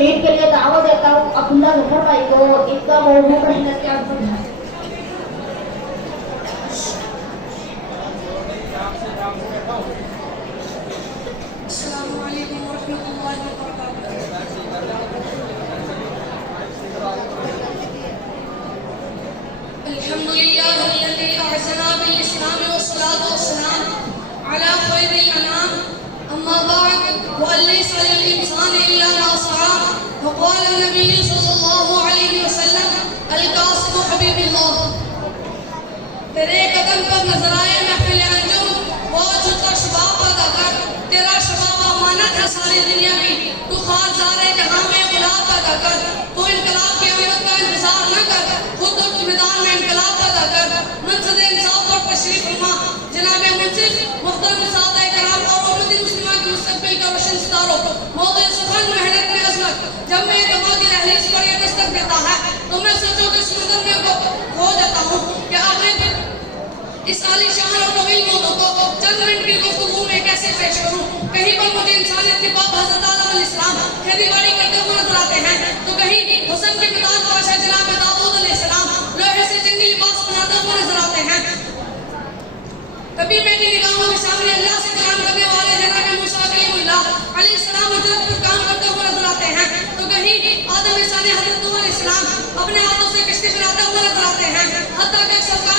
Meet के लिए दावत देता हूँ अब्दुल्ला जफर भाई को। इसका मौजूद मेहनत क्या है। अस्सलामु अलैकुम वरहमतुल्लाहि वबरकातुहू। अल्हम्दुलिल्लाहिल्लज़ी अअज़्ज़ना बिल इस्लाम वस्सलातु वस्सलाम अला खैरिल अनाम अम्मा बअद व लैसा लिल इंसानि इल्ला मा सआ व क़ाल नबी सल्लल्लाहु अलैहि वसल्लम अल कासिबु हबीबुल्लाह। तेरे कदम पर नजर आए महफिल अंजुम वो जुता शबाब पैदा कर। तेरा शबाब अमानत है सारी दुनिया की। तू खारजारे जहां में गुलाब पैदा कर। तू इनकलाब की अमत का इंतजार न कर, खुद उठ मैदान में इनकलाब पैदा कर। मनसद इंसाफ पर तशरीफ फरमा जनाब मुंसिफ मुहतरम सादा कराम और उम्मत मुस्लिमा के मुस्तकबिल का रोशन सितारो। मौके सुखन मेहनत में अजमत जब मैं दमागी लहरीज पर यह दस्तक देता है तो मैं सोचो कि समुद्र में खो जाता हूँ कि आखिर इस आलीशान और तवील मौजू को चंद मिनट की गुफ्तगू में कैसे पेश करूं। कहीं पर मुझे इंसानियत के बाप हज़रत आदम अलैहिस्सलाम खेतीबाड़ी करते हुए नजर आते हैं, तो कहीं हुस्न के पिता बादशाह जनाब दाऊद अलैहिस्सलाम लोहे से जंगी लिबास बनाते हुए नजर आते हैं। कभी मेरी निगाहों के सामने अल्लाह से कलाम करने वाले जनाब मूसा कलीमुल्लाह अलैहिस्सलाम उजरत पर काम करते हुए नजर आते हैं, तो कहीं आदम इंसानी हज़रत नूह अलैहिस्सलाम अपने हाथों से कश्ती चलाते हुए नजर आते हैं। हत्ता कि सरकार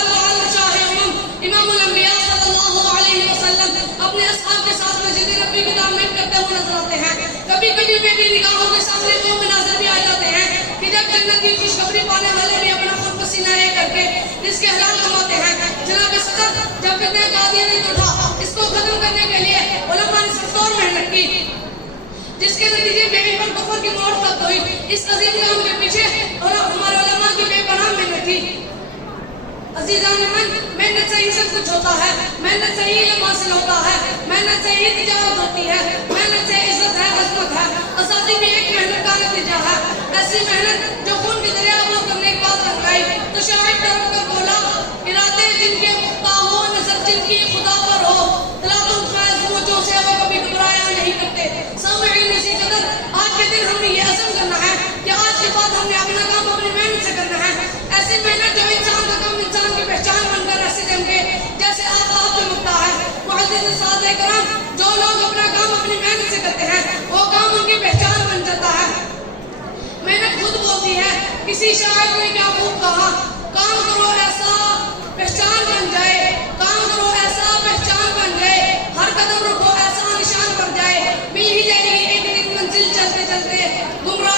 इमामुल अंबिया सल्लल्लाहु अलैहि वसल्लम अपने असहाब के साथ मस्जिद नबवी की तामीर करते हुए नजर आते हैं। कभी कभी मेरी निगाहों के सामने वो मनाज़िर भी आ जाते हैं कि जब जन्नत की खुशखबरी पाने वाले भी अपना खून पसीना एक करके इसके हलाल कमाते हैं। जनाब सदर जब फितने कादियानियत उठा, इसको खत्म करने के लिए उलमा ने सख्त मेहनत की, जिसके नतीजे में इन पर कुफर की मौत तक हुई। इस अजीम काम के पीछे और हमारे उलमा की बेपनाह मेहनत थी। अजीज़ान मन, मेहनत से ही सब कुछ होता है, मेहनत से ही इल्म हासिल होता है, मेहनत से ही तिजारत होती है, मेहनत से इज्जत है, अज़मत है। आज़ादी भी एक मेहनत का नतीजा है। ऐसी मेहनत जो खून के दरिया वो करने के बाद रह गई। तो शायद तरफ कर बोला, इरादे जिनके पुख्ता हो, नजर जिनकी खुदा पर हो, तलातुल ख्वाइश सोचों से वो कभी घबराया नहीं करते। सामईन नज़ीर कदर, आज के दिन हमने ये अज़म करना है कि आज के बाद हमने अपना काम अपनी मेहनत से करना है। ऐसी मेहनत जो इंसान का काम इंसान की पहचान बनकर ऐसे जमके जैसे आफताब चमकता है। मुअज़्ज़िज़ सादे कराम, जो लोग अपना काम अपनी मेहनत से करते हैं वो काम उनकी पहचान बन जाता है। मेहनत खुद बोलती है। किसी शायर ने क्या खूब कहा, काम करो ऐसा पहचान बन जाए, काम करो ऐसा पहचान बन जाए, हर कदम रखो ऐसा निशान बन जाए, मिल ही जाएगी एक दिन मंजिल चलते चलते। गुमराह